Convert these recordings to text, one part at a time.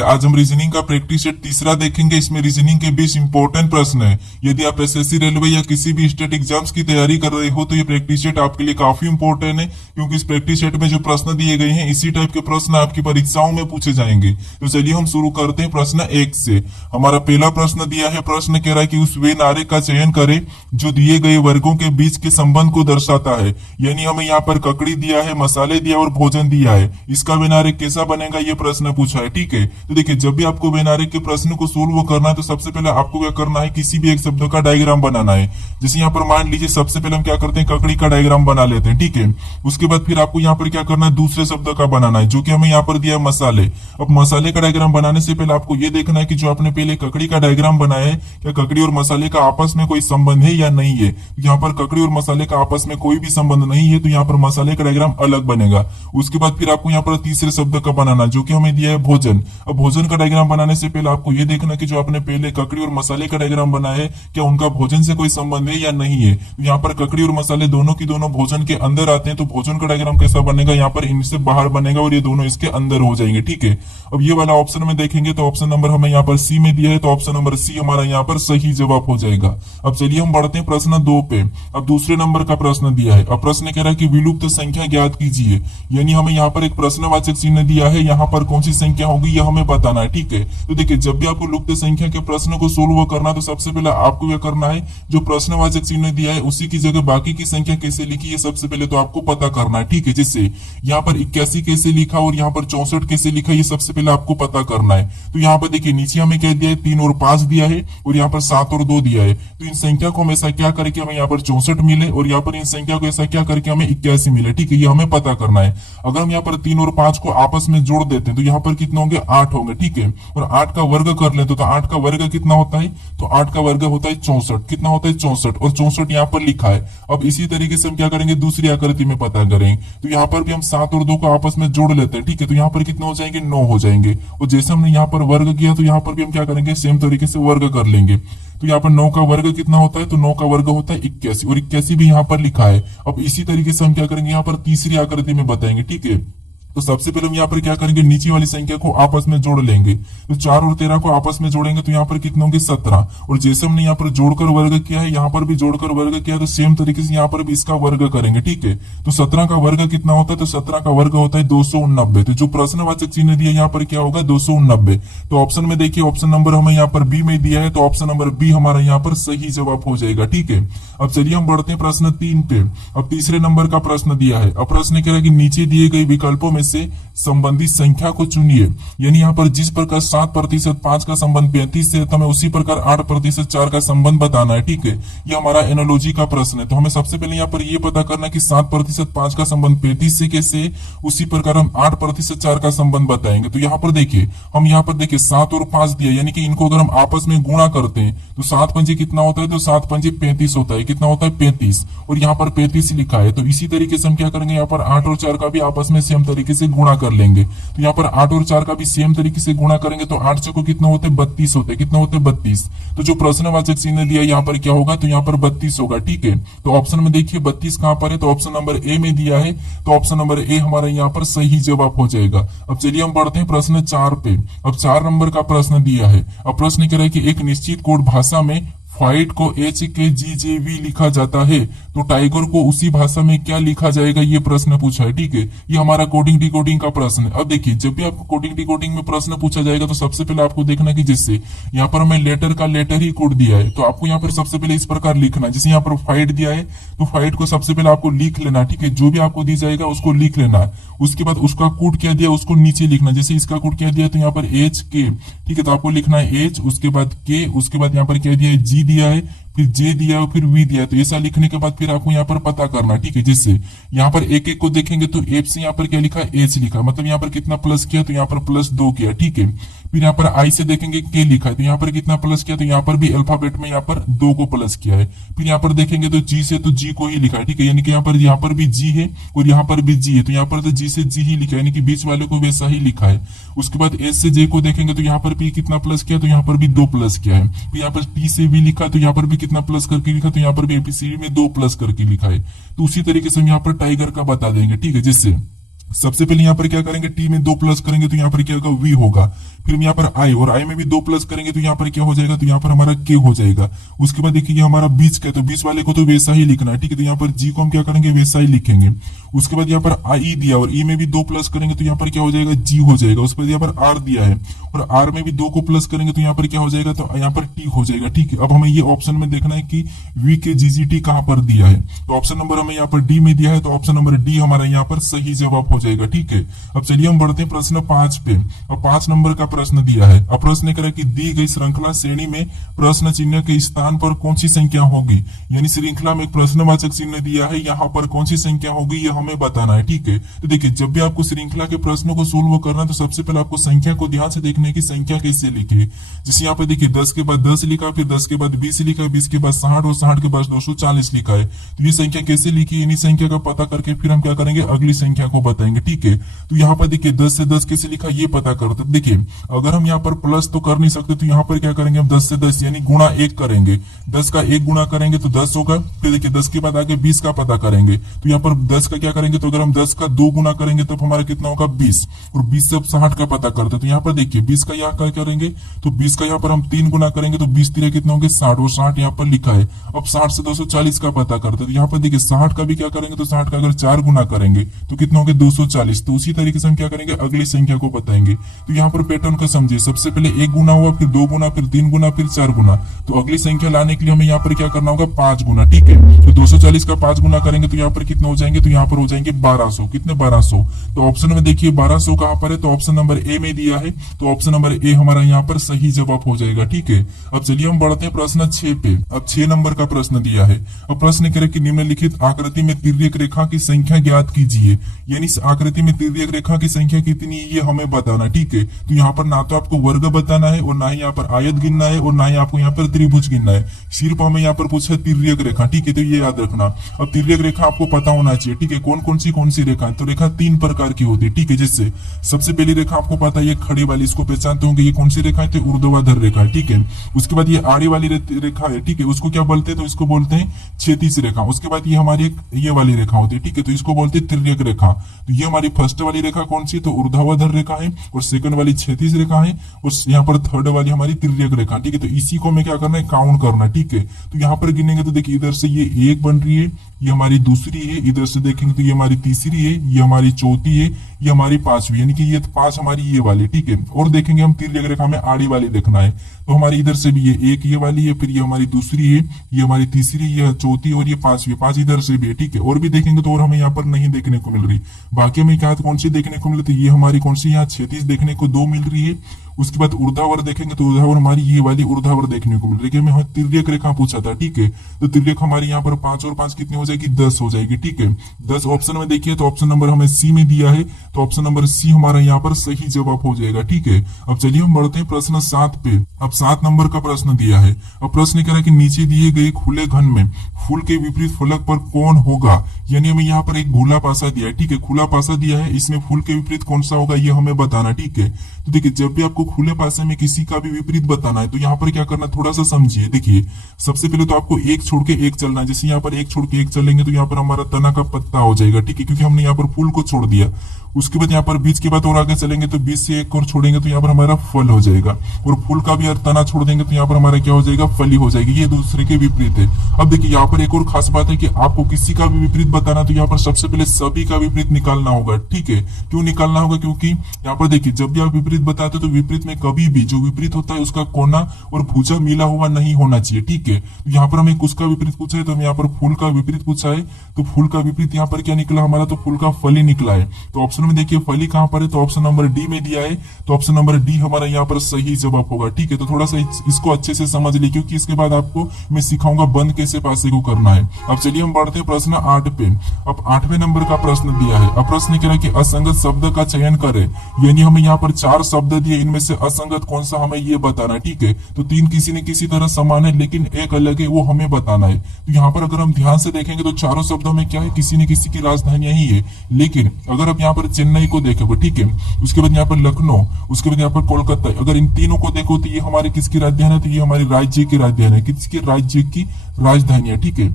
आज हम रीजनिंग का प्रैक्टिस सेट तीसरा देखेंगे। इसमें रीजनिंग के 20 इंपॉर्टेंट प्रश्न है। यदि आप एसएससी, रेलवे या किसी भी स्टेट एग्जाम्स की तैयारी कर रहे हो तो ये प्रैक्टिस सेट आपके लिए काफी इंपॉर्टेंट है, क्योंकि इस प्रैक्टिस सेट में जो प्रश्न दिए गए हैं इसी टाइप के प्रश्न आपकी परीक्षाओं में पूछे जाएंगे। तो चलिए हम शुरू करते हैं प्रश्न 1 से। हमारा पहला प्रश्न दिया है, प्रश्न कह रहा है कि उस वे नारे का चयन करें जो दिए गए वर्गों के बीच के संबंध को दर्शाता है। यानी हमें यहाँ पर ककड़ी दिया है, मसाले दिया और भोजन दिया है। इसका वे नारे कैसा बनेगा ये प्रश्न पूछा है। ठीक है, तो देखिए जब भी आपको वे नारे के प्रश्न को सोल्व करना है तो सबसे पहले आपको क्या करना है, किसी भी एक शब्द का डायग्राम बनाना है। जैसे यहाँ पर मान लीजिए सबसे पहले हम क्या करते हैं, ककड़ी का डायग्राम बना लेते हैं। ठीक है, उसके बाद फिर आपको यहाँ पर क्या करना है, दूसरे शब्द का बनाना है, जो कि हमें यहाँ पर दिया है मसाले। अब मसाले का डायग्राम बनाने से पहले आपको ये देखना है कि जो आपने पहले ककड़ी का डायग्राम बनाया है, क्या ककड़ी और मसाले का आपस में कोई संबंध है या नहीं है। यहाँ पर ककड़ी और मसाले का आपस में कोई भी संबंध नहीं है, तो यहाँ पर मसाले का डायग्राम अलग बनेगा। उसके बाद फिर आपको यहाँ पर तीसरे शब्द का बनाना, जो कि हमें दिया है भोजन। अब भोजन का डायग्राम बनाने से पहले आपको ये देखना कि जो आपने पहले ककड़ी और मसाले का डायग्राम बनाया है, क्या उनका भोजन से कोई संबंध है या नहीं है। तो यहाँ पर ककड़ी और मसाले दोनों की दोनों भोजन के अंदर आते हैं, तो भोजन का डायग्राम कैसा बनेगा, यहाँ पर इनसे बाहर बनेगा और ये दोनों इसके अंदर हो जाएंगे। ठीक है, अब ये वाला ऑप्शन में देखेंगे तो ऑप्शन नंबर हमें यहाँ पर सी में दिया है, तो ऑप्शन नंबर सी हमारा यहाँ पर सही जवाब हो जाएगा। अब चलिए हम बढ़ते हैं प्रश्न 2 पे। अब दूसरे नंबर का प्रश्न दिया है। अब प्रश्न कह रहा है कि विलुप्त संख्या ज्ञात कीजिए। यानी हमें यहाँ पर एक प्रश्नवाचक चिन्ह दिया है, यहाँ पर कौन सी संख्या होगी यह हमें बताना है। ठीक है, तो देखिए जब भी आपको लुप्त संख्या के प्रश्न को सोल्व करना है तो सबसे पहले आपको क्या करना है, जो प्रश्नवाचक चिन्ह दिया है उसी की जगह बाकी की संख्या कैसे लिखी है सबसे पहले तो आपको पता करना है। ठीक है, जिससे यहाँ पर 81 कैसे लिखा और यहाँ पर 64 कैसे लिखा ये सबसे पहले आपको पता करना है। तो यहाँ पर देखिए नीचे हमें क्या दिया है, 3 और 5 दिया है और यहाँ पर 7 और 2 दिया है। तो इन संख्या को हम ऐसा क्या करके हमें यहाँ पर 64 मिले और यहाँ पर इन संख्या को ऐसा क्या करके हमें 81 मिले। ठीक है, ये हमें पता करना है। अगर हम यहाँ पर 3 और 5 को आपस में जोड़ देते हैं तो यहाँ पर कितने होंगे, 8 होंगे। ठीक है, और 8 का वर्ग कर लेते तो 8 का वर्ग कितना होता है, तो 8 का वर्ग होता है 64। कितना होता है, 64, और 64 यहाँ पर लिखा है। अब इसी तरीके से हम क्या करेंगे, दूसरी आकृति में पता करेंगे। तो यहाँ पर भी हम 7 और 2 को आपस में जोड़ लेते हैं। ठीक है, तो यहाँ पर कितने हो जाएंगे, 9 हो जाएंगे। और जैसे हमने यहाँ पर वर्ग किया तो यहाँ पर भी हम क्या करेंगे, सेम तरीके से वर्ग कर लेंगे। तो यहाँ पर 9 का वर्ग कितना होता है, तो 9 का वर्ग होता है 81 और 81 भी यहाँ पर लिखा है। अब इसी तरीके से हम क्या करेंगे, यहाँ पर तीसरी आकृति में बताएंगे। ठीक है, तो सबसे पहले हम यहाँ पर क्या करेंगे, नीचे वाली संख्या को आपस में जोड़ लेंगे। तो 4 और 13 को आपस में जोड़ेंगे तो यहाँ पर कितने होंगे, 17। और जैसे हमने यहाँ पर जोड़कर वर्ग किया है, यहाँ पर भी जोड़कर वर्ग किया है, तो सेम तरीके से यहाँ पर भी इसका वर्ग करेंगे। ठीक है, तो 17 का वर्ग कितना होता है, तो 17 का वर्ग होता है 289। तो जो प्रश्नवाचक चिन्ह दिया यहाँ पर क्या होगा, 289। तो ऑप्शन में देखिए ऑप्शन नंबर हमें यहाँ पर बी में दिया है, तो ऑप्शन नंबर बी हमारा यहाँ पर सही जवाब हो जाएगा। ठीक है, अब चलिए हम बढ़ते हैं प्रश्न 3 पे। अब तीसरे नंबर का प्रश्न दिया है। अब प्रश्न कह रहा है कि नीचे दिए गए विकल्पों में से संबंधित संख्या को चुनिए। यानी यहाँ पर जिस प्रकार 7% 5 का संबंध 35 से, तो हमें उसी प्रकार 8% 4 का संबंध बताना है। ठीक है, ये हमारा एनालॉजी का प्रश्न है। तो हमें सबसे पहले यहाँ पर ये पता करना कि 7% 5 का संबंध 35 से कैसे, उसी प्रकार हम 8% 4 का संबंध बताएंगे। तो यहाँ पर देखिए हम यहाँ पर देखिए 7 और 5 दिया, यानी कि इनको अगर हम आपस में गुणा करते हैं तो 7 पंजे कितना होता है, तो 7 पंजे 35 होता है। कितना होता है, 35, और यहाँ पर 35 लिखा है। तो इसी तरीके से हम क्या करेंगे, यहाँ पर 8 और 4 का भी आपस में सेम तरीके से गुणा कर लेंगे। तो यहाँ पर 8 और 4 का भी सेम तरीके से गुणा करेंगे तो 8 से को कितना होते हैं, 32 होते हैं। कितना होते हैं, 32। तो जो प्रश्नवाचक चिन्ह दिया यहाँ पर क्या होगा, तो यहाँ पर 32 होगा। ठीक है, तो ऑप्शन में देखिए 32 कहां पर है, तो ऑप्शन नंबर ए में दिया है, तो ऑप्शन नंबर ए हमारा यहाँ पर सही जवाब हो जाएगा। अब चलिए हम बढ़ते हैं प्रश्न 4 पे। अब 4 नंबर का प्रश्न दिया है। अब प्रश्न कह रहा है कि एक निश्चित कोड भाषा में फाइट को HKGJV लिखा जाता है, तो टाइगर को उसी भाषा में क्या लिखा जाएगा, ये प्रश्न पूछा है। ठीक है, ये हमारा कोडिंग डिकोडिंग का प्रश्न है। अब देखिए जब भी आपको कोडिंग डिकोडिंग में प्रश्न पूछा जाएगा तो सबसे पहले आपको देखना कि जिससे यहाँ पर हमें लेटर का लेटर ही कोड दिया है, तो आपको यहाँ पर सबसे पहले इस प्रकार लिखना है। जैसे यहाँ पर फाइट दिया है तो फाइट को सबसे पहले आपको लिख लेना। ठीक है, जो भी आपको दी जाएगा उसको लिख लेना। उसके बाद उसका कोड क्या दिया उसको नीचे लिखना। जैसे इसका कोड क्या दिया, तो यहाँ पर HK। ठीक है, तो आपको लिखना है H, उसके बाद K, उसके बाद यहाँ पर क्या दिया है, G दिया है, फिर जे दिया है, फिर वी दिया है। तो ऐसा लिखने के बाद फिर आपको यहाँ पर पता करना। ठीक है, जिससे यहाँ पर एक एक को देखेंगे तो एफ से यहाँ पर क्या लिखा है, एच लिखा, मतलब यहाँ पर कितना प्लस किया, तो यहाँ पर +2 किया। ठीक है, फिर यहाँ पर आई से देखेंगे के लिखा है, तो यहाँ पर कितना प्लस किया, तो यहाँ पर भी अल्फाबेट में यहाँ पर 2 को प्लस किया है। फिर यहाँ पर देखेंगे तो जी से, तो जी को ही लिखा है। ठीक है, यानी कि यहाँ पर भी जी है और यहाँ पर भी जी है, तो यहाँ पर तो जी से जी ही लिखा है, यानी कि बीच वाले को वैसा ही लिखा है। उसके बाद एस से जे को देखेंगे तो यहाँ पर भी कितना प्लस किया, तो यहाँ पर भी 2 प्लस किया है। फिर यहाँ पर टी से वी लिखा, तो यहाँ पर भी कितना प्लस करके लिखा, तो यहाँ पर भी एबीसीडी में 2 प्लस करके लिखा है। तो उसी तरीके से हम यहाँ पर टाइगर का बता देंगे। ठीक है, जिससे सबसे पहले यहाँ पर क्या करेंगे, टी में 2 प्लस करेंगे तो यहाँ पर क्या होगा, वी होगा। फिर हम यहाँ पर आई, और आई में भी 2 प्लस करेंगे तो यहाँ पर क्या हो जाएगा, तो यहाँ पर हमारा के हो जाएगा। उसके बाद देखिए ये हमारा बीच का है, तो बीच वाले को तो वैसा ही लिखना है, ठीक है। तो यहाँ पर जी को हम क्या करेंगे, वैसा ही लिखेंगे। उसके बाद यहाँ पर आई दिया और ई में भी 2 प्लस करेंगे तो यहाँ पर क्या हो जाएगा, जी हो जाएगा। उसके बाद यहाँ पर आर दिया है और आर में भी 2 को प्लस करेंगे तो यहाँ पर क्या हो जाएगा, तो यहाँ पर टी हो जाएगा, ठीक है। अब हमें ये ऑप्शन में देखना है कि वी के जीजीटी कहाँ पर दिया है। तो ऑप्शन नंबर हमें यहाँ पर डी में दिया है, तो ऑप्शन नंबर डी हमारा यहाँ पर सही जवाब हो जाएगा, ठीक है। अब चलिए हम बढ़ते हैं प्रश्न 5 पे। अब 5 नंबर का प्रश्न दिया है। अब प्रश्न कह रहा है कि दी गई श्रृंखला श्रेणी में प्रश्न चिन्ह के स्थान पर कौन सी संख्या होगी, यानी श्रृंखला में एक प्रश्नवाचक चिन्ह दिया है, यहाँ पर कौन सी संख्या होगी ये हमें बताना है, ठीक है। तो देखिए जब भी आपको श्रृंखला के प्रश्नों को सोल्व करना है तो सबसे पहले आपको संख्या को ध्यान से देखना है कि संख्या कैसे लिखे। जैसे यहाँ पे देखिए 10 के बाद 10 लिखा, फिर 10 के बाद 20 लिखा, 20 के बाद 60 और 60 के बाद 240 लिखा है। तो ये संख्या कैसे लिखी, इन्हीं संख्या का पता करके फिर हम क्या करेंगे, अगली संख्या को बताएंगे, ठीक है। तो यहाँ पर देखिए 10 से 10 कैसे लिखा ये पता करते। देखिए अगर हम यहाँ पर प्लस तो कर नहीं सकते तो यहाँ पर क्या करेंगे, हम 10 से 10 यानी गुणा 1 करेंगे। 10 का 1 गुणा करेंगे तो 10 होगा। फिर देखिए 10 के बाद आगे 20 का पता करेंगे, तो यहाँ पर 10 का क्या करेंगे, तो अगर हम 10 का 2 गुणा करेंगे तो हमारा कितना होगा, 20। और 20 से अब 60 का पता करते, तो यहाँ पर देखिए 20 का यहाँ क्या करेंगे, तो 20 का यहाँ पर हम 3 गुना करेंगे तो 20 3 कितना होंगे, 60, और 60 यहाँ पर लिखा है। अब 60 से 240 का पता करते, तो यहाँ पर देखिए 60 का भी क्या करेंगे, तो 60 का अगर 4 गुना करेंगे तो कितना होंगे, 240। तो उसी तरीके से हम क्या करेंगे, अगली संख्या को बताएंगे। तो यहाँ पर पैटर्न का समझिए, सबसे पहले 1 गुना हुआ, फिर 2 गुना, फिर 3 गुना, फिर 4 गुना। तो अगली संख्या लाने के लिए हमें यहाँ पर क्या करना होगा, 5 गुना, ठीक है। तो 240 का 5 गुना करेंगे तो यहाँ पर कितना हो जाएंगे, तो यहाँ पर हो जाएंगे 1200। कितने, 1200। तो ऑप्शन में देखिए 1200 कहाँ पर है, तो ऑप्शन नंबर ए में दिया है, तो ऑप्शन नंबर ए हमारा यहाँ पर सही जवाब हो जाएगा, ठीक है। अब चलिए हम बढ़ते हैं प्रश्न 6 पे। अब 6 नंबर का प्रश्न दिया है। अब प्रश्न कह रहे कि निम्नलिखित आकृति में तिर्यक रेखा की संख्या ज्ञात कीजिए, यानी इस आकृति में तिर्यक रेखा की संख्या कितनी है ये हमें बताना, ठीक है। तो यहाँ पर ना तो आपको वर्ग बताना है और ना ही यहाँ पर आयत गिनना है और ना ही आपको यहाँ पर त्रिभुज गिनना है, सिर्फ हमें यहाँ पर पूछा तिर्यक रेखा, ठीक है। तो ये याद रखना। अब तिर्यक रेखा आपको पता होना चाहिए, ठीक है। कौन सी रेखा है, तो रेखा 3 प्रकार की होती है, ठीक है। जैसे सबसे पहली रेखा आपको पता है ये खड़े वाली, इसको पहचानते होंगे, ये कौन सी रेखा है, तो ऊर्ध्वाधर रेखा है, ठीक है। उसके बाद ये आड़ी वाली रेखा है, ठीक है, उसको क्या बोलते हैं, तो इसको बोलते हैं क्षैतिज रेखा। उसके बाद ये हमारी ये वाली रेखा होती है, ठीक है, तो इसको बोलते हैं तिर्यक रेखा। तो ये हमारी फर्स्ट वाली रेखा कौन सी, तो ऊर्ध्वाधर रेखा है, और सेकंड वाली क्षैतिज रेखा है, और यहाँ पर थर्ड वाली हमारी तिर्यक रेखा, ठीक है। तो इसी को हमें क्या करना है, काउंट करना है, ठीक है। तो यहाँ पर गिनेंगे तो देखिए इधर से ये 1 बन रही है, ये हमारी दूसरी है, इधर से देखेंगे तो ये हमारी तीसरी है, ये हमारी चौथी है, ये हमारी 5वीं, यानी कि ये 5 हमारी ये वाली, ठीक है। और देखेंगे हम तिर्यक रेखा में आड़ी वाली देखना है, तो हमारी इधर से भी ये 1 ये वाली है, फिर ये हमारी दूसरी है, ये हमारी तीसरी, ये चौथी और ये 5वीं, 5 इधर से भी है, ठीक है। और भी देखेंगे तो और हमें यहाँ पर नहीं देखने को मिल रही। बाकी हमें क्या कौन सी देखने को मिल रही, ये हमारी कौन सी यहाँ क्षैतिज देखने को 2 मिल रही है। उसके बाद ऊर्ध्वाधर देखेंगे तो ऊर्ध्वाधर हमारी ये वाली ऊर्ध्वाधर देखने को मिल रही है। हमें तिर्यक रेखा पूछा था, ठीक है। तो तिर्यक हमारी यहाँ पर 5 और 5 कितनी हो जाएगी, 10 हो जाएगी, ठीक है। 10 ऑप्शन में देखिए तो ऑप्शन नंबर हमें सी में दिया है, तो ऑप्शन नंबर सी हमारा यहाँ पर सही जवाब हो जाएगा, ठीक है। अब चलिए हम बढ़ते हैं प्रश्न 7 पे। अब 7 नंबर का प्रश्न दिया है। अब प्रश्न कह रहा है कि नीचे दिए गए खुले घन में फूल के विपरीत फलक पर कौन होगा, यानी हमें यहाँ पर एक खुला पासा दिया है, ठीक है। खुला पासा दिया है, इसमें फूल के विपरीत कौन सा होगा ये हमें बताना, ठीक है। तो देखिए जब भी आपको खुले पासे में किसी का भी विपरीत बताना है तो यहाँ पर क्या करना, थोड़ा सा समझिए। देखिए सबसे पहले तो आपको एक छोड़ के एक चलना है। जैसे यहाँ पर एक छोड़ के एक चलेंगे तो यहाँ पर हमारा तना का पत्ता हो जाएगा, ठीक है, क्योंकि हमने यहाँ पर फूल को छोड़ दिया। उसके बाद यहाँ पर बीच के बाद और आगे चलेंगे तो बीच से एक और छोड़ेंगे तो यहाँ पर हमारा फल हो जाएगा, और फूल का भी तना छोड़ देंगे तो यहाँ पर हमारा क्या हो जाएगा, फली हो जाएगी। ये दूसरे के विपरीत है। अब देखिए यहाँ पर एक और खास बात है कि आपको किसी का भी विपरीत बताना तो यहाँ पर सबसे पहले सभी का विपरीत निकालना होगा, ठीक है। क्यों निकालना होगा, क्योंकि यहाँ पर देखिए जब भी आप विपरीत बताते तो विपरीत में कभी भी जो विपरीत होता है उसका कोना और भुजा मिला हुआ नहीं होना चाहिए, ठीक है। तो यहाँ पर हमें उसका विपरीत पूछा है तो हमें यहाँ पर फूल का विपरीत पूछा है, तो फूल का विपरीत यहाँ पर क्या निकला हमारा, तो फूल का फली निकला है। तो ऑप्शन में देखिए फली कहाँ पर है, तो ऑप्शन नंबर डी में दिया है, तो ऑप्शन नंबर डी हमारा यहाँ पर सही जवाब होगा, ठीक है। तो थोड़ा सा इसको अच्छे से समझ ली, क्योंकि इसके बाद आपको मैं सिखाऊंगा बंद कैसे पासे को करना है। अब चलिए हम बढ़ते हैं प्रश्न 8 पे। अब 8वें नंबर का प्रश्न दिया है। अब प्रश्न कह रहा है कि असंगत शब्द का चयन करें, यानी हमें यहाँ पर 4 शब्द दिए, इनमें से असंगत कौन सा हमें ये बताना है, ठीक है। तो 3 किसी न किसी तरह समान है लेकिन एक अलग है, वो हमें बताना है। तो यहाँ पर अगर हम ध्यान से देखेंगे तो चारों शब्दों में क्या है, किसी न किसी की राजधानी ही है। लेकिन अगर आप यहाँ पर चेन्नई को देखोगे, ठीक है, उसके बाद यहाँ पर लखनऊ, उसके बाद यहाँ पर कोलकाता, अगर इन तीनों को देखो तो ये हमारे किसकी राजधानी है, तो ये हमारी राज्य की राजधानी है, किसके राज्य की राजधानी है, ठीक है।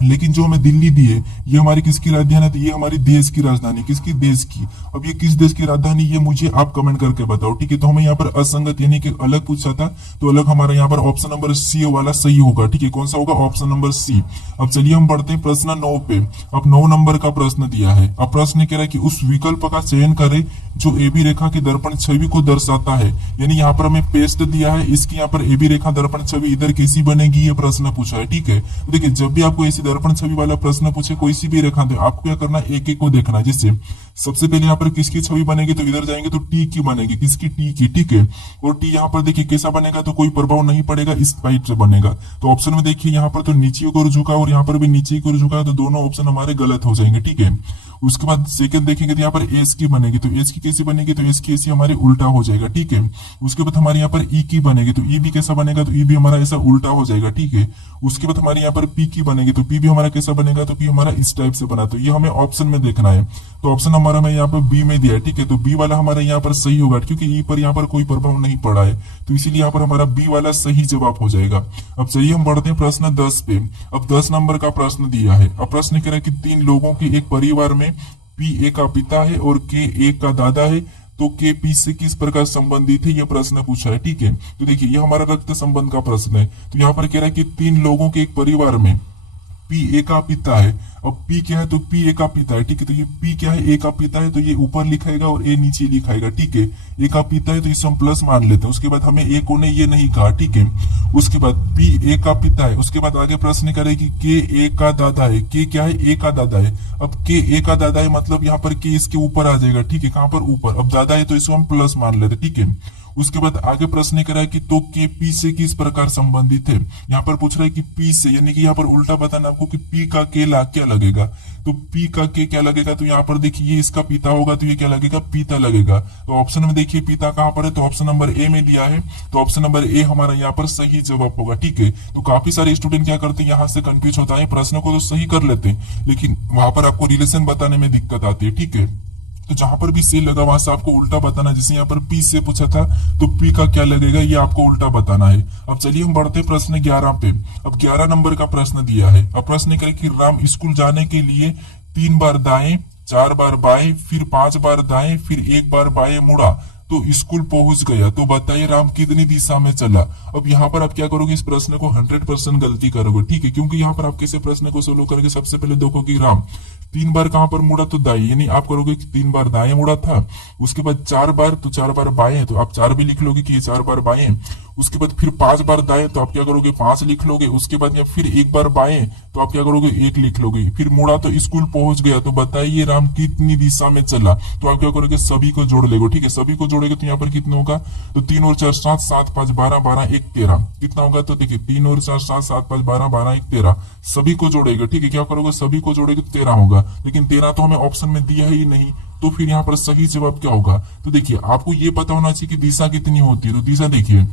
लेकिन जो हमें दिल्ली दी है ये हमारी किसकी राजधानी है? तो ये हमारी देश की राजधानी, किसकी? देश की। अब ये किस देश की राजधानी, ये मुझे आप कमेंट करके बताओ, ठीक है। तो हमें यहाँ पर असंगत यानी कि अलग पूछा था, तो अलग हमारा यहाँ पर ऑप्शन नंबर सी वाला सही होगा, ठीक है। कौन सा होगा? Option number C. अब चलिए हम बढ़ते हैं प्रश्न 9 पे। अब 9 नंबर का प्रश्न दिया है। अब प्रश्न कह रहा है कि उस विकल्प का चयन करें जो एबी रेखा की दर्पण छवि को दर्शाता है। यानी यहाँ पर हमें पेस्ट दिया है, इसकी यहाँ पर एबी रेखा दर्पण छवि इधर कैसी बनेगी, ये प्रश्न पूछा है, ठीक है। देखिए जब भी आपको ऐसी दर्पण छवि वाला प्रश्न पूछे कोई सी भी रेखा दे, आपको क्या करना है? एक एक को देखना। जैसे सबसे पहले यहाँ पर किसकी छवि बनेगी, तो इधर जाएंगे तो टी की बनेगी, किसकी? टी की, ठीक है। और टी यहाँ पर देखिए कैसा बनेगा, तो कोई प्रभाव नहीं पड़ेगा, इस टाइप से बनेगा। तो ऑप्शन में देखिए यहाँ पर तो नीचे की ओर झुका और यहाँ पर भी नीचे की ओर झुका, तो दोनों ऑप्शन हमारे गलत हो जाएंगे, ठीक है। उसके बाद सेकंड देखेंगे तो यहाँ पर एस की बनेगी, तो एस की कैसी बनेगी, तो एस की ऐसी हमारे उल्टा हो जाएगा, ठीक है। उसके बाद हमारे यहाँ पर ई की बनेगी, तो ई भी कैसा बनेगा, तो ई भी हमारा ऐसा उल्टा हो जाएगा, ठीक है। उसके बाद हमारे यहाँ पर पी की बनेगी, तो पी भी हमारा कैसा बनेगा, तो पी हमारा इस टाइप से बना। तो ये हमें ऑप्शन में देखना है। तो ऑप्शन हमारा हमें यहाँ पर बी में दिया है, ठीक है। तो बी वाला हमारा यहाँ पर सही होगा, क्योंकि ई पर यहाँ पर कोई प्रभाव नहीं पड़ा है, तो इसीलिए यहाँ पर हमारा बी वाला सही जवाब हो जाएगा। अब चलिए हम बढ़ते हैं प्रश्न 10 पे। अब 10 नंबर का प्रश्न दिया है। अब प्रश्न कह रहा है कि 3 लोगों के एक परिवार में पी ए का पिता है और के ए का दादा है, तो के पी से किस प्रकार संबंधित है, यह प्रश्न पूछा है, ठीक है। तो देखिए ये हमारा रक्त संबंध का प्रश्न है। तो यहाँ पर कह रहा है कि 3 लोगों के एक परिवार में पी ए का पिता है। अब पी क्या है, तो पी ए का पिता है, ठीक है। तो ये पी क्या है, ए का पिता है, तो ये ऊपर लिखाएगा और ए नीचे लिखाएगा, ठीक है। ए का पिता है तो इसे हम प्लस मान लेते हैं। उसके बाद हमें ए को ने ये नहीं कहा, ठीक है। उसके बाद पी ए का पिता है। उसके बाद आगे प्रश्न करेगी के ए का दादा है। के क्या है, ए का दादा है। अब के ए का दादा है मतलब यहाँ पर के इसके ऊपर आ जाएगा, ठीक है। कहां पर? ऊपर। अब दादा है तो इसको हम प्लस मान लेते, ठीक है। उसके बाद आगे प्रश्न करा है कि तो के पी से किस प्रकार संबंधित है। यहाँ पर पूछ रहा है कि पी से, यानी कि यहाँ पर उल्टा बताना आपको कि पी का के ला क्या लगेगा। तो पी का के क्या लगेगा, तो यहाँ पर देखिए ये इसका पिता होगा, तो ये क्या लगेगा, पिता लगेगा। तो ऑप्शन में देखिए पिता कहाँ पर है, तो ऑप्शन नंबर ए में दिया है, तो ऑप्शन नंबर ए हमारा यहाँ पर सही जवाब होगा, ठीक है। तो काफी सारे स्टूडेंट क्या करते हैं, यहाँ से कंफ्यूज होता है, प्रश्न को तो सही कर लेते हैं लेकिन वहां पर आपको रिलेशन बताने में दिक्कत आती है, ठीक है। तो जहां पर भी से लगा वहां से आपको उल्टा बताना। जैसे यहाँ पर पी से पूछा था तो पी का क्या लगेगा, ये आपको उल्टा बताना है। अब चलिए हम बढ़ते प्रश्न 11 पे। अब 11 नंबर का प्रश्न दिया है। अब प्रश्न करें कि राम स्कूल जाने के लिए 3 बार दाएं, 4 बार बाएं, फिर 5 बार दाएं, फिर 1 बार बाएं मुड़ा तो स्कूल पहुंच गया, तो बताइए राम कितनी दिशा में चला। अब यहाँ पर आप क्या करोगे, इस प्रश्न को 100% गलती करोगे, ठीक है। क्योंकि यहाँ पर आप कैसे प्रश्न को सोल्व करोगे, सबसे पहले देखो कि राम 3 बार कहां पर मुड़ा, तो दाएं, यानी आप करोगे कि 3 बार दाएं मुड़ा था। उसके बाद 4 बार, तो 4 बार बाएं, तो आप 4 भी लिख लोगे कि ये 4 बार बाएं। उसके बाद फिर 5 बार दाएं, तो आप क्या करोगे, 5 लिख लोगे। उसके बाद या फिर 1 बार बाएं, तो आप क्या करोगे, 1 लिख लोगे। फिर मुड़ा तो स्कूल पहुंच गया, तो बताइए राम कितनी दिशा में चला। तो आप क्या करोगे, सभी को जोड़ लेगो, ठीक है। सभी को जोड़ेगा तो यहाँ पर कितना होगा, तो 3 और 4 7, 7 5 12, 12 1 13 कितना होगा, तो देखिए 3 और 4 7, 7 5 12, 12 1 13 सभी को जोड़ेगा, ठीक है। क्या करोगे, सभी को जोड़ेगा तो 13 होगा, लेकिन 13 तो हमें ऑप्शन में दिया ही नहीं, तो फिर यहाँ पर सही जवाब क्या होगा। तो देखिए आपको ये पता होना चाहिए कि दिशा कितनी होती है। तो दिशा देखिए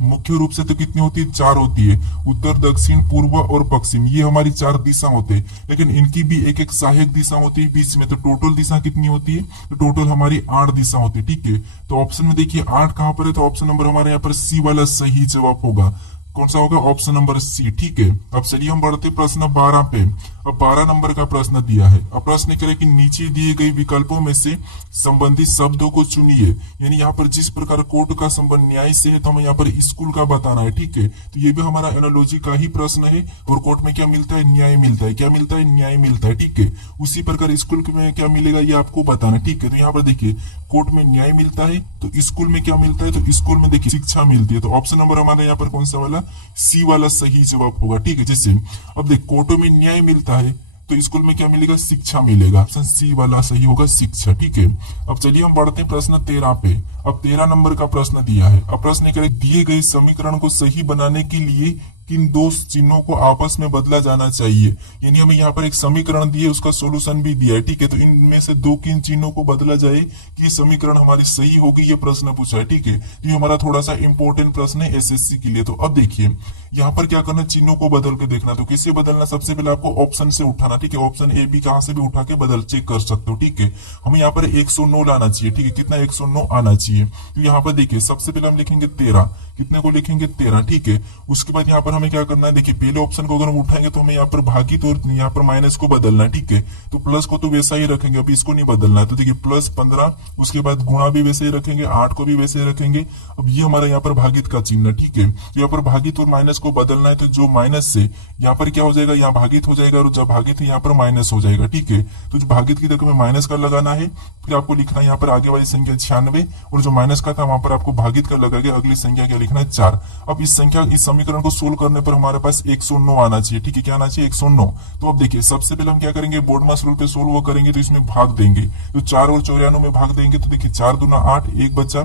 मुख्य रूप से तो कितनी होती है, 4 होती है, उत्तर दक्षिण पूर्व और पश्चिम, ये हमारी 4 दिशा होते हैं। लेकिन इनकी भी एक एक सहायक दिशा होती है बीच में, तो टोटल दिशा कितनी होती है, तो टोटल हमारी 8 दिशा होती है, ठीक है। तो ऑप्शन में देखिए 8 कहां पर है, तो ऑप्शन नंबर हमारे यहाँ पर सी वाला सही जवाब होगा। कौन सा होगा, ऑप्शन नंबर सी, ठीक है। अब चलिए हम बढ़ते प्रश्न 12 पे। अब 12 नंबर का प्रश्न दिया है। अब प्रश्न करें कि नीचे दिए गए विकल्पों में से संबंधित शब्दों को चुनिए। यानी यहाँ पर जिस प्रकार कोर्ट का संबंध न्याय से है, तो हमें यहाँ पर स्कूल का बताना है, ठीक है। तो ये भी हमारा एनालॉजी का ही प्रश्न है। और कोर्ट में क्या मिलता है, न्याय मिलता है। क्या मिलता है, न्याय मिलता है, ठीक है। उसी प्रकार स्कूल में क्या मिलेगा, ये आपको बताना, ठीक है। तो यहाँ पर देखिए कोर्ट में न्याय मिलता है, तो स्कूल में क्या मिलता है, तो स्कूल में देखिए शिक्षा मिलती है। तो ऑप्शन नंबर हमारे यहाँ पर कौन सा वाला, सी वाला सही जवाब होगा, ठीक है। जैसे अब देख कोर्टों में न्याय मिलता है, तो स्कूल में क्या मिलेगा, शिक्षा मिलेगा। ऑप्शन सी वाला सही होगा, शिक्षा, ठीक है। अब चलिए हम बढ़ते हैं प्रश्न 13 पे। अब 13 नंबर का प्रश्न दिया है। अब प्रश्न करें दिए गए समीकरण को सही बनाने के लिए किन 2 चिन्हों को आपस में बदला जाना चाहिए। यानी हमें यहाँ पर एक समीकरण दिए, उसका सोल्यूशन भी दिया है, ठीक है। तो इनमें से 2 किन चिन्हों को बदला जाए कि समीकरण हमारी सही होगी, ये प्रश्न पूछा है, ठीक है। तो ये हमारा थोड़ा सा इंपॉर्टेंट प्रश्न है एसएससी के लिए। तो अब देखिए यहाँ पर क्या करना, चिन्हों को बदल के देखना। तो किससे बदलना, सबसे पहले आपको ऑप्शन से उठाना, ठीक है। ऑप्शन ए बी कहां से भी उठा के बदल चेक कर सकते हो, ठीक है। हमें यहाँ पर 109 लाना चाहिए, ठीक है। कितना, 109 आना चाहिए। तो यहाँ पर देखिए सबसे पहले हम लिखेंगे 13, कितने को लिखेंगे, 13, ठीक है। उसके बाद यहाँ पर हम हमें क्या करना है, देखिए पहले ऑप्शन को अगर हम उठाएंगे तो हमें यहाँ पर भागित और यहाँ पर माइनस को बदलना है, ठीक है। तो प्लस को तो वैसा ही रखेंगे, अब इसको नहीं बदलना है। तो देखिए +15, उसके बाद गुणा भी वैसे ही रखेंगे, 8 को भी वैसे ही रखेंगे। अब ये हमारा यहाँ पर भागित का चिन्ह, ठीक है। तो यहाँ पर भागित और माइनस को बदलना है, तो जो माइनस से यहाँ पर क्या हो जाएगा, यहाँ भागित हो जाएगा, और जब भागित है यहाँ पर माइनस हो जाएगा, ठीक है। तो जो भागित की जगह में माइनस का लगाना है, फिर आपको लिखना है यहाँ पर आगे वाली संख्या 96, और जो माइनस का था वहां पर आपको भागित का लगा के अगली संख्या क्या लिखना है, 4। अब इस समीकरण को सोल्व करने पर हमारे पास 109 आना चाहिए, ठीक है। क्या आना चाहिए, 109। तो अब देखिए सबसे पहले हम क्या करेंगे, बोर्डमास रूल पे सोल्व करेंगे, तो इसमें भाग देंगे। तो 4 और 94 में भाग देंगे, तो देखिए 4 दूना 8, 1 बचा,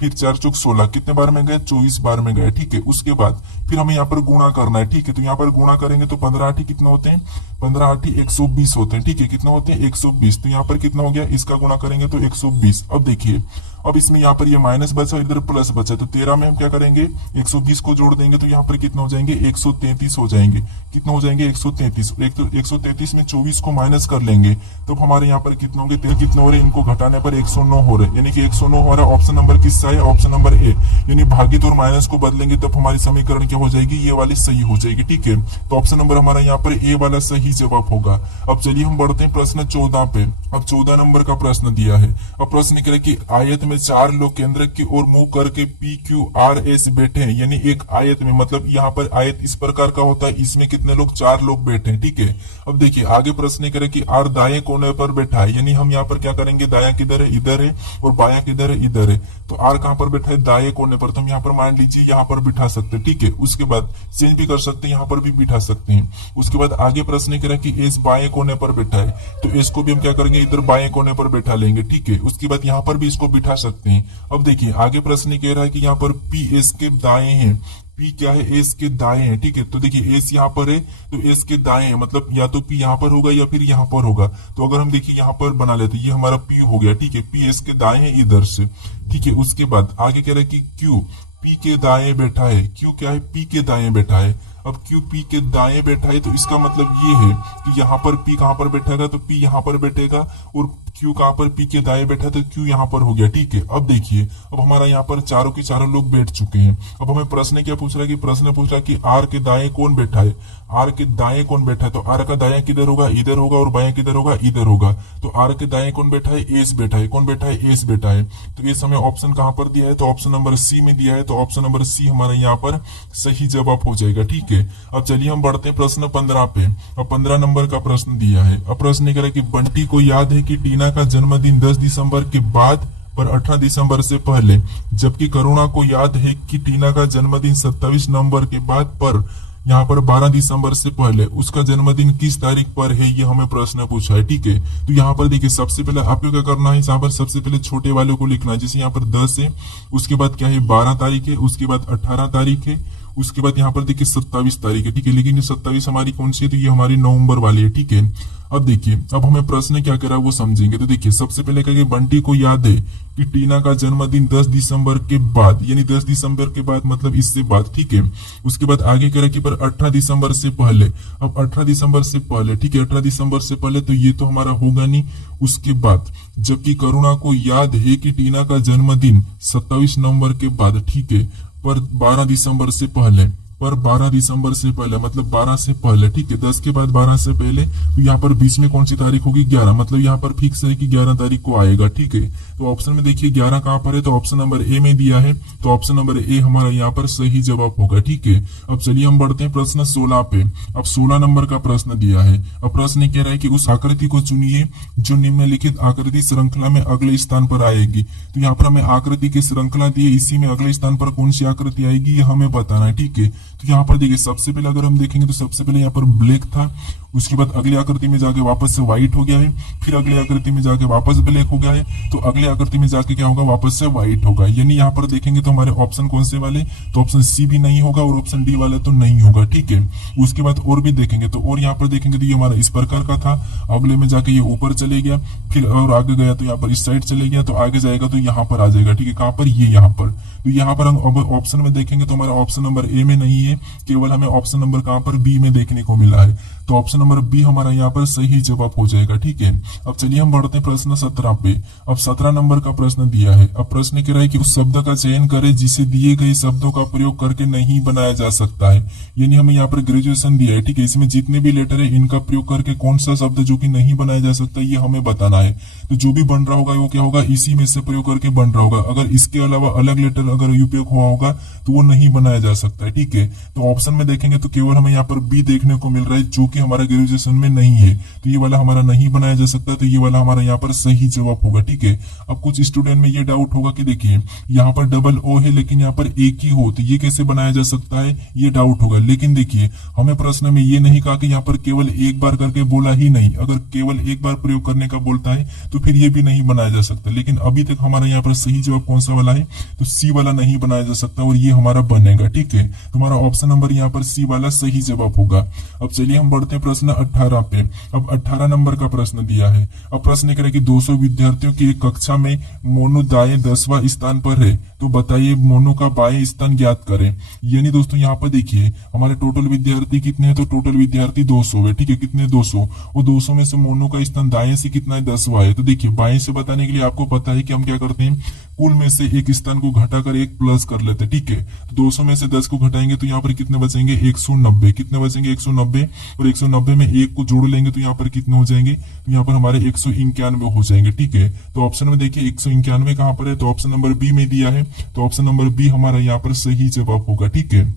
फिर 4 चौक 16, कितने बार में गए, 24 बार में गए, ठीक है। उसके बाद फिर हमें यहाँ पर गुणा करना है, ठीक है। तो यहाँ पर गुणा करेंगे तो 15 8 कितना होते हैं, 15 8 120 होते हैं, ठीक है। कितना होते हैं, 120। तो यहाँ पर कितना हो गया, इसका गुणा करेंगे तो 120। अब देखिए, अब इसमें यहाँ पर ये माइनस बचा, इधर प्लस बचा, तो 13 में हम क्या करेंगे, 120 को जोड़ देंगे, तो यहाँ पर कितना हो जाएंगे, 133 हो जाएंगे। कितना हो जाएंगे, 133। 133 में 24 को माइनस कर लेंगे, तो हमारे यहाँ पर कितना होंगे, 13 कितने हो रहे हैं, इनको घटाने पर 109 हो रहे, यानी कि 109 हो रहा है। ऑप्शन नंबर किससा है, ऑप्शन नंबर ए, यानी भागित और माइनस को बदलेंगे तब हमारी समीकरण क्या हो जाएगी, ये वाली सही हो जाएगी, ठीक है। तो ऑप्शन नंबर हमारा यहाँ पर ए वाला सही जवाब होगा। अब चलिए हम बढ़ते हैं प्रश्न 14 पे। अब 14 नंबर का प्रश्न दिया है। अब प्रश्न कह रहे कि आयत में 4 लोग केंद्र की ओर मुंह करके PQRS बैठे हैं, यानी एक आयत में, मतलब यहाँ पर आयत इस प्रकार का होता है, इसमें कितने लोग, 4 लोग बैठे हैं, ठीक है। अब देखिए आगे प्रश्न करें कि आर दाएं कोने पर बैठा है, यानी हम यहाँ पर क्या करेंगे, दायां किधर है, इधर है, और बायां किधर है, इधर है। तो आर कहां पर बैठा है, दाएं कोने पर, तो हम यहाँ पर मान लीजिए यहाँ पर बिठा सकते हैं, ठीक है। उसके बाद चेंज भी कर सकते हैं, यहाँ पर भी बिठा सकते हैं। उसके बाद आगे प्रश्न करें कि एस बाएं कोने पर बैठा है, तो एस को भी हम क्या करेंगे, इधर बाएं कोने पर बैठा लेंगे, ठीक है। उसके बाद यहाँ पर भी इसको बिठा सकते हैं। अब देखिए आगे प्रश्न कह रहा है कि यहाँ पर पी एस के दाएं हैं, पी क्या है, एस के दाएं है, ठीक है। तो देखिए एस यहाँ पर है, तो एस के दाएं है, मतलब या तो पी यहाँ पर होगा या फिर यहाँ पर होगा। तो अगर हम देखिए यहाँ पर बना लेते, ये हमारा पी हो गया, ठीक है। पी एस के दाएं है इधर से, ठीक है। उसके बाद आगे कह रहा है कि क्यू पी के दाएं बैठा है, क्यू क्या है, पी के दाएं बैठा है। अब क्यू पी के दाएं बैठा है, तो इसका मतलब ये है कि यहाँ पर पी कहां पर बैठेगा, तो पी यहाँ पर बैठेगा, और क्यू कहां पर, पी के दाएं बैठा, तो क्यू यहाँ पर हो गया, ठीक है। अब देखिए, अब हमारा यहाँ पर चारों के चारों लोग बैठ चुके हैं। अब हमें प्रश्न क्या पूछ रहा है, कि प्रश्न पूछ रहा है कि आर के दाएं कौन बैठा है, आर के दाएं कौन बैठा है। तो आर का दाएं किधर होगा, इधर होगा, और बाएं किधर होगा, इधर होगा। तो आर के दाएं कौन बैठा है, एस बैठा है। कौन बैठा है, एस बैठा है। तो एस हमें ऑप्शन कहां पर दिया है, तो ऑप्शन नंबर सी में दिया है। तो ऑप्शन नंबर सी हमारा यहाँ पर सही जवाब हो जाएगा, ठीक है। अब चलिए हम बढ़ते हैं प्रश्न 15 पे। अब 15 नंबर का प्रश्न दिया है। अब प्रश्न कह रहा है कि बंटी को याद है कि टीना का जन्मदिन 10 दिसंबर के बाद पर 18 दिसंबर से पहले, जबकि करुणा को याद है कि टीना का जन्मदिन 27 नवंबर के बाद पर यहाँ पर 12 दिसंबर से पहले। उसका जन्मदिन किस तारीख पर है, ये हमें प्रश्न पूछा है, ठीक है। तो यहाँ पर देखिए सबसे पहले आपको क्या करना है, यहाँ पर सबसे पहले छोटे वाले को लिखना है, जैसे यहाँ पर 10 है, उसके बाद क्या है 12 तारीख है, उसके बाद 18 तारीख है, उसके बाद यहाँ पर देखिए 27 तारीख है, ठीक है। लेकिन ये 27 हमारी कौन सी है, तो ये हमारी नवंबर वाली है, ठीक है। अब देखिए, अब हमें प्रश्न क्या करा वो समझेंगे। तो देखिए सबसे पहले कहेंगे बंटी को याद है कि टीना का जन्मदिन 10 दिसंबर के बाद, यानी 10 दिसंबर के बाद मतलब इससे बाद, ठीक है। उसके बाद आगे कह रहा कि पर 18 दिसंबर से पहले। अब 18 दिसंबर से पहले, ठीक है, 18 दिसंबर से पहले, तो ये तो हमारा होगा नहीं। उसके बाद जबकि करुणा को याद है कि टीना का जन्मदिन 27 नवंबर के बाद, ठीक है, पर 12 दिसंबर से पहले, पर 12 दिसंबर से पहले मतलब 12 से पहले, ठीक है। 10 के बाद 12 से पहले, तो यहाँ पर बीच में कौन सी तारीख होगी, 11, मतलब यहाँ पर फिक्स है कि 11 तारीख को आएगा, ठीक है। तो ऑप्शन में देखिए 11 कहाँ पर है, तो ऑप्शन नंबर ए में दिया है। तो ऑप्शन नंबर ए हमारा यहाँ पर सही जवाब होगा, ठीक है। अब चलिए हम बढ़ते हैं प्रश्न 16 पे। अब 16 नंबर का प्रश्न दिया है। अब प्रश्न कह रहा है कि उस आकृति को चुनिए जो निम्नलिखित आकृति श्रृंखला में अगले स्थान पर आएगी। तो यहाँ पर हमें आकृति की श्रृंखला दी है, इसी में अगले स्थान पर कौन सी आकृति आएगी ये हमें बताना है, ठीक है। तो यहाँ पर देखिए सबसे पहले अगर हम देखेंगे तो सबसे पहले यहाँ पर ब्लैक था, उसके बाद अगली आकृति में जाके वापस से व्हाइट हो गया है, फिर अगली आकृति में जाके वापस ब्लैक हो गया है, तो अगली आकृति में जाके क्या होगा, वापस से व्हाइट होगा। यानी यहाँ पर देखेंगे तो हमारे ऑप्शन कौन से वाले, तो ऑप्शन सी भी नहीं होगा और ऑप्शन डी वाला तो नहीं होगा, ठीक है। उसके बाद और भी देखेंगे तो और यहाँ पर देखेंगे तो ये हमारा इस प्रकार का था, अगले में जाके ये ऊपर चले गया, फिर और आगे गया तो यहाँ पर इस साइड चले गया, तो आगे जाएगा तो यहाँ पर आ जाएगा, ठीक है। कहाँ पर, ये यहाँ पर। तो यहाँ पर हम ऑप्शन में देखेंगे तो हमारा ऑप्शन नंबर ए में नहीं है, केवल हमें ऑप्शन नंबर कहाँ पर बी में देखने को मिला है। तो ऑप्शन ऑप्शन नंबर बी हमारा यहाँ पर सही जवाब हो जाएगा। ठीक है, अब चलिए हम बढ़ते हैं प्रश्न 17 पे। अब 17 नंबर का प्रश्न दिया है। अब प्रश्न कह रहा है कि उस शब्द का चयन करें जिसे दिए गए शब्दों का प्रयोग करके नहीं बनाया जा सकता है। यानी हमें यहाँ पर ग्रेजुएशन दिया है। ठीक है, इसमें जितने भी लेटर है इनका प्रयोग करके कौन सा शब्द जो कि नहीं बनाया जा सकता ये हमें बताना है। तो जो भी बन रहा होगा वो क्या होगा, इसी में से प्रयोग करके बन रहा होगा। अगर इसके अलावा अलग लेटर अगर उपयोग हुआ होगा तो वो नहीं बनाया जा सकता है। ठीक है, तो ऑप्शन में देखेंगे तो केवल हमें यहाँ पर बी देखने को मिल रहा है जो कि हमारा ग्रेजुएशन में नहीं है, तो ये वाला हमारा नहीं बनाया जा सकता, तो ये वाला हमारा यहाँ पर सही जवाब होगा। ठीक है, अब कुछ स्टूडेंट में ये डाउट होगा कि देखिए यहाँ पर डबल ओ है लेकिन यहाँ पर एक ही हो, तो ये कैसे बनाया जा सकता है, ये डाउट होगा। लेकिन देखिए हमें प्रश्न में ये नहीं कहा कि यहाँ पर केवल एक बार करके बोला ही नहीं, अगर केवल एक बार प्रयोग करने का बोलता है तो फिर ये भी नहीं बनाया जा सकता। लेकिन अभी तक हमारा यहाँ पर सही जवाब कौन सा वाला है, तो सी वाला नहीं बनाया जा सकता और ये हमारा बनेगा। ठीक है, तुम्हारा ऑप्शन नंबर यहाँ पर सी वाला सही जवाब होगा। अब चलिए हम बढ़ते हैं प्रश्न 18 पे। अब 18 नंबर का प्रश्न दिया है। अब प्रश्न कह रहा है कि 200 विद्यार्थियों की एक कक्षा में मोनो दाएं 10वां स्थान पर है, तो बताइए मोनो का बाएं स्थान ज्ञात करें। यानी दोस्तों यहाँ पर देखिए हमारे टोटल विद्यार्थी कितने हैं, तो टोटल विद्यार्थी 200 है। ठीक है, कितने 200, वो 200 में से मोनो का स्थान दाएं से कितना है, 10वां है। तो देखिए बाएं से बताने के लिए आपको पता है कि हम क्या करते हैं, कुल में से एक स्थान को घटाकर एक प्लस कर लेते हैं। ठीक है, 200 में से 10 को घटाएंगे तो यहाँ पर कितने बचेंगे, 190। कितने बचेंगे, 190, और 190 में एक को जोड़ लेंगे तो यहाँ पर कितने हो जाएंगे, तो यहाँ पर हमारे 191 हो जाएंगे। ठीक है, तो ऑप्शन में देखिए 191 कहाँ पर है, तो ऑप्शन नंबर बी में दिया है, तो ऑप्शन नंबर बी हमारा यहाँ पर सही जवाब होगा। ठीक है,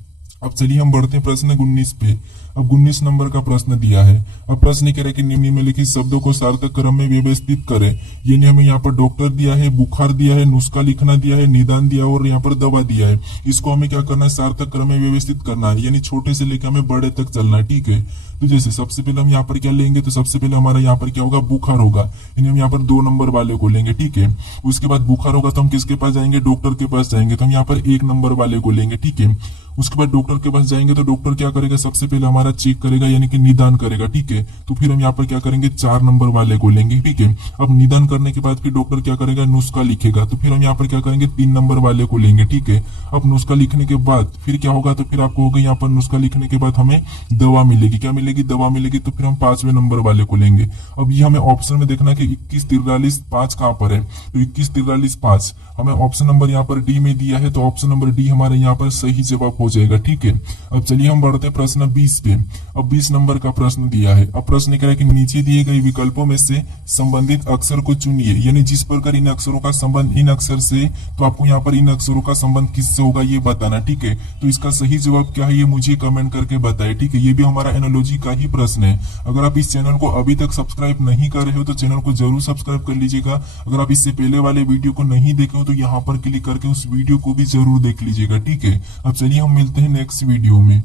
अब चलिए हम बढ़ते हैं प्रश्न 19 पे। अब 19 नंबर का प्रश्न दिया है। अब प्रश्न कह रहा है कि निम्नलिखित शब्दों को सार्थक क्रम में व्यवस्थित करें। यानी हमें यहाँ पर डॉक्टर दिया है, बुखार दिया है, नुस्खा लिखना दिया है, निदान दिया और यहाँ पर दवा दिया है। इसको हमें क्या करना है, सार्थक क्रम में व्यवस्थित करना है, यानी छोटे से लेकर हमें बड़े तक चलना है। ठीक है, तो जैसे सबसे पहले हम यहाँ पर क्या लेंगे, तो सबसे पहले हमारा यहाँ पर क्या होगा, बुखार होगा, यानी हम यहाँ पर 2 नंबर वाले को लेंगे। ठीक है, उसके बाद बुखार होगा तो हम किसके पास जाएंगे, डॉक्टर के पास जाएंगे, तो हम यहाँ पर 1 नंबर वाले को लेंगे। ठीक है, उसके बाद डॉक्टर के पास जाएंगे तो डॉक्टर क्या करेगा, सबसे पहले हमारा चेक करेगा यानी कि निदान करेगा। ठीक है, तो फिर हम यहाँ पर क्या करेंगे, 4 नंबर वाले को लेंगे। ठीक है, अब निदान करने के बाद फिर डॉक्टर क्या करेगा, नुस्खा लिखेगा, तो फिर हम यहाँ पर क्या करेंगे, 3 नंबर वाले को लेंगे। ठीक है, अब नुस्खा लिखने के बाद फिर क्या होगा, तो फिर आपको होगा यहाँ पर नुस्खा लिखने के बाद हमें दवा मिलेगी। क्या मिलेगी, दवा मिलेगी, तो फिर हम 5वें नंबर वाले को लेंगे। अब ये हमें ऑप्शन में देखना कि 21, 43, 5 कहाँ पर है, तो 21, 43, 5 हमें ऑप्शन नंबर यहाँ पर डी में दिया है, तो ऑप्शन नंबर डी हमारे यहाँ पर सही जवाब हो जाएगा। ठीक है, अब चलिए हम बढ़ते हैं प्रश्न 20 पे। अब 20 नंबर का प्रश्न दिया है। अब प्रश्न कह रहा है कि नीचे दिए गए विकल्पों में से संबंधित अक्षर को चुनिए, यानी जिस प्रकार इन अक्षरों का संबंध इन अक्षर से, तो आपको यहाँ पर इन अक्षरों का संबंध किससे होगा ये बताना। ठीक है, तो इसका सही जवाब क्या है ये मुझे कमेंट करके बताए। ठीक है, ये भी हमारा एनालॉजी का ही प्रश्न है। अगर आप इस चैनल को अभी तक सब्सक्राइब नहीं कर रहे हो तो चैनल को जरूर सब्सक्राइब कर लीजिएगा। अगर आप इससे पहले वाले वीडियो को नहीं देखे हो तो यहाँ पर क्लिक करके उस वीडियो को भी जरूर देख लीजिएगा। ठीक है, अब चलिए हम मिलते हैं नेक्स्ट वीडियो में।